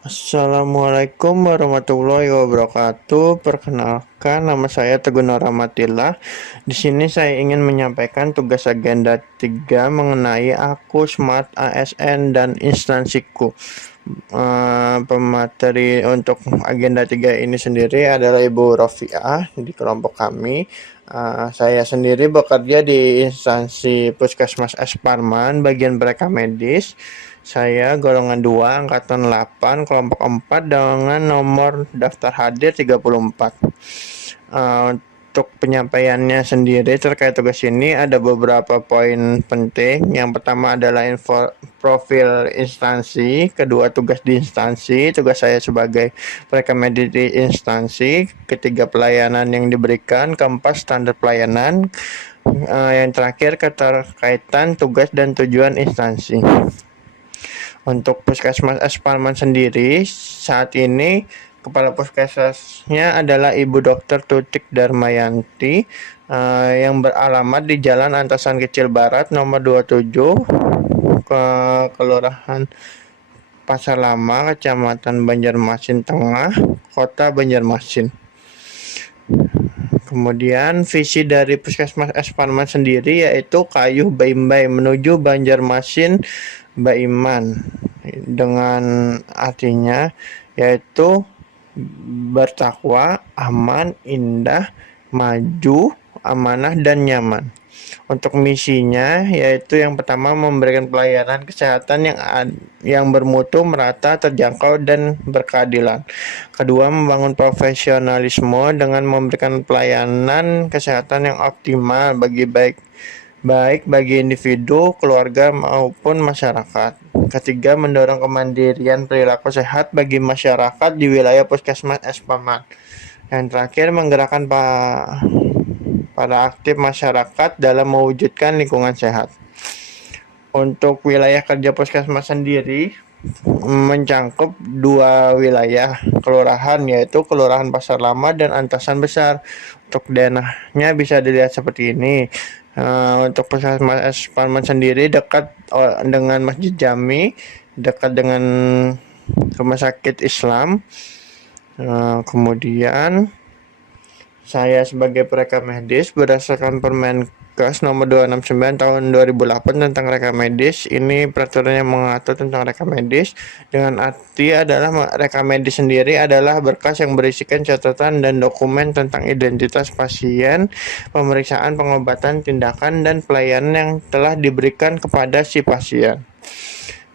Assalamualaikum warahmatullahi wabarakatuh. Perkenalkan, nama saya Teguh Rahmatillah. Di sini saya ingin menyampaikan tugas agenda 3 mengenai aku, Smart ASN, dan instansiku. Pemateri untuk agenda 3 ini sendiri adalah Ibu Rofiah di kelompok kami. Saya sendiri bekerja di instansi Puskesmas S. Parman, bagian mereka medis. Saya golongan 2, angkatan 8, kelompok 4 dengan nomor daftar hadir 34. Untuk penyampaiannya sendiri terkait tugas ini ada beberapa poin penting. Yang pertama adalah profil instansi, kedua tugas di instansi, tugas saya sebagai rekomendasi di instansi, ketiga pelayanan yang diberikan, keempat standar pelayanan, yang terakhir keterkaitan tugas dan tujuan instansi. Untuk Puskesmas S. Parman sendiri, saat ini Kepala Puskesmasnya adalah Ibu Dr. Tutik Darmayanti, yang beralamat di Jalan Antasan Kecil Barat nomor 27, ke Kelurahan Pasar Lama, Kecamatan Banjarmasin Tengah, Kota Banjarmasin. Kemudian visi dari Puskesmas S. Parman sendiri yaitu Kayuh Baimbai menuju Banjarmasin Baiman, dengan artinya yaitu bertakwa, aman, indah, maju, amanah, dan nyaman. Untuk misinya yaitu yang pertama memberikan pelayanan kesehatan yang bermutu, merata, terjangkau, dan berkeadilan. Kedua, membangun profesionalisme dengan memberikan pelayanan kesehatan yang optimal baik bagi individu, keluarga, maupun masyarakat. Ketiga, mendorong kemandirian perilaku sehat bagi masyarakat di wilayah Puskesmas S. Parman. Yang terakhir, menggerakkan para aktif masyarakat dalam mewujudkan lingkungan sehat. Untuk wilayah kerja Puskesmas sendiri mencangkup 2 wilayah kelurahan, yaitu Kelurahan Pasar Lama dan Antasan Besar. Untuk denahnya bisa dilihat seperti ini. Untuk Puskesmas S. Parman sendiri dekat dengan Masjid Jami, dekat dengan Rumah Sakit Islam. Kemudian saya sebagai pereka medis berdasarkan Permenkes nomor 269 tahun 2008 tentang reka medis. Ini peraturan yang mengatur tentang reka medis, dengan arti adalah reka medis sendiri adalah berkas yang berisikan catatan dan dokumen tentang identitas pasien, pemeriksaan, pengobatan, tindakan, dan pelayanan yang telah diberikan kepada si pasien.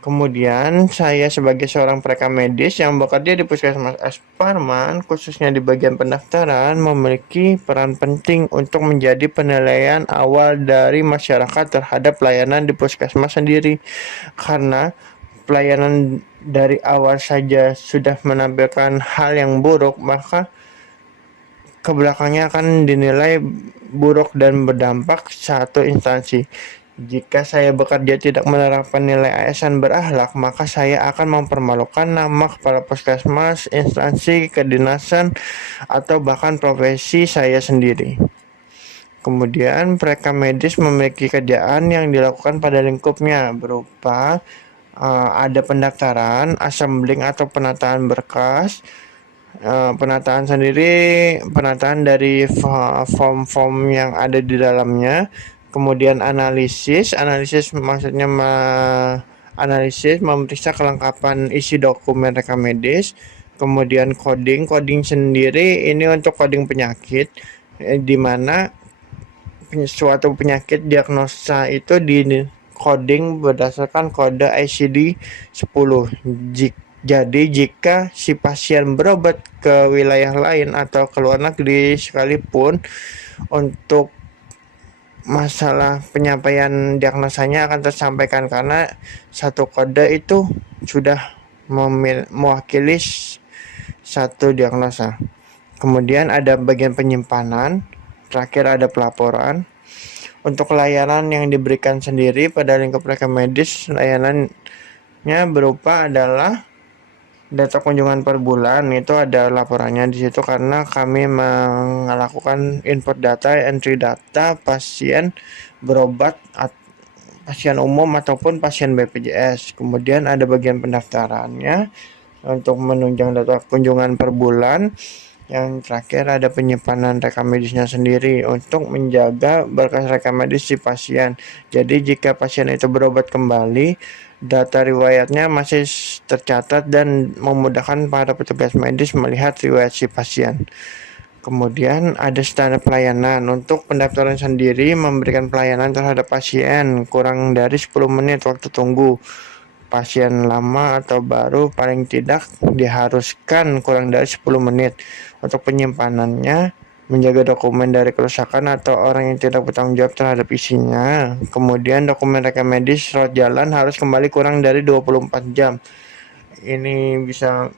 Kemudian saya sebagai seorang pereka medis yang bekerja di Puskesmas S. Parman, khususnya di bagian pendaftaran, memiliki peran penting untuk menjadi penilaian awal dari masyarakat terhadap pelayanan di Puskesmas sendiri. Karena pelayanan dari awal saja sudah menampilkan hal yang buruk, maka kebelakangnya akan dinilai buruk dan berdampak satu instansi. Jika saya bekerja tidak menerapkan nilai ASN berakhlak, maka saya akan mempermalukan nama kepala puskesmas, instansi, kedinasan, atau bahkan profesi saya sendiri. Kemudian, pereka medis memiliki kerjaan yang dilakukan pada lingkupnya berupa ada pendaftaran, assembling atau penataan berkas, penataan dari form-form yang ada di dalamnya. Kemudian analisis maksudnya analisis memeriksa kelengkapan isi dokumen rekam medis. Kemudian coding sendiri ini untuk coding penyakit, di mana suatu penyakit diagnosa itu di coding berdasarkan kode ICD-10. Jadi jika si pasien berobat ke wilayah lain atau ke luar negeri sekalipun, untuk masalah penyampaian diagnosanya akan tersampaikan karena satu kode itu sudah mewakili satu diagnosa. Kemudian ada bagian penyimpanan, terakhir ada pelaporan. Untuk layanan yang diberikan sendiri pada lingkup rekam medis, layanannya berupa adalah data kunjungan per bulan, itu ada laporannya di situ karena kami melakukan input data, entry data pasien berobat, pasien umum ataupun pasien BPJS. Kemudian ada bagian pendaftarannya, untuk menunjang data kunjungan per bulan. Yang terakhir ada penyimpanan rekam medisnya sendiri untuk menjaga berkas rekam medis si pasien. Jadi jika pasien itu berobat kembali, data riwayatnya masih tercatat dan memudahkan para petugas medis melihat riwayat si pasien. Kemudian ada standar pelayanan. Untuk pendaftaran sendiri memberikan pelayanan terhadap pasien kurang dari 10 menit waktu tunggu. Pasien lama atau baru paling tidak diharuskan kurang dari 10 menit. Untuk penyimpanannya, menjaga dokumen dari kerusakan atau orang yang tidak bertanggung jawab terhadap isinya. Kemudian dokumen rekam medis surat jalan harus kembali kurang dari 24 jam. Ini bisa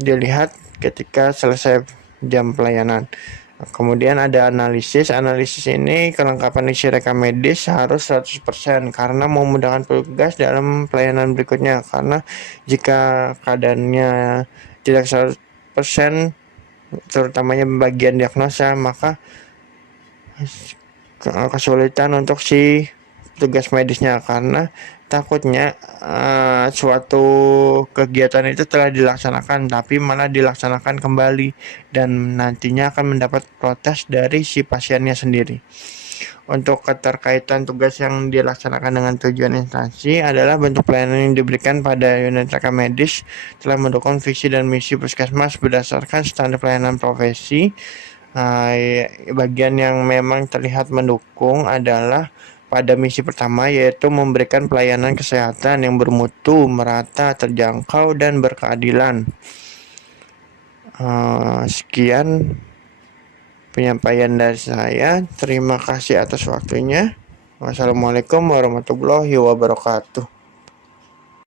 dilihat ketika selesai jam pelayanan. Kemudian ada analisis. Analisis ini kelengkapan isi rekam medis harus 100% karena memudahkan petugas dalam pelayanan berikutnya. Karena jika keadaannya tidak 100%, terutamanya bagian diagnosa, maka kesulitan untuk si tugas medisnya karena takutnya suatu kegiatan itu telah dilaksanakan tapi malah dilaksanakan kembali dan nantinya akan mendapat protes dari si pasiennya sendiri. Untuk keterkaitan tugas yang dilaksanakan dengan tujuan instansi adalah bentuk pelayanan yang diberikan pada unit rekam medis telah mendukung visi dan misi puskesmas berdasarkan standar pelayanan profesi. Bagian yang memang terlihat mendukung adalah pada misi pertama, yaitu memberikan pelayanan kesehatan yang bermutu, merata, terjangkau, dan berkeadilan. Sekian penyampaian dari saya. Terima kasih atas waktunya. Wassalamualaikum warahmatullahi wabarakatuh.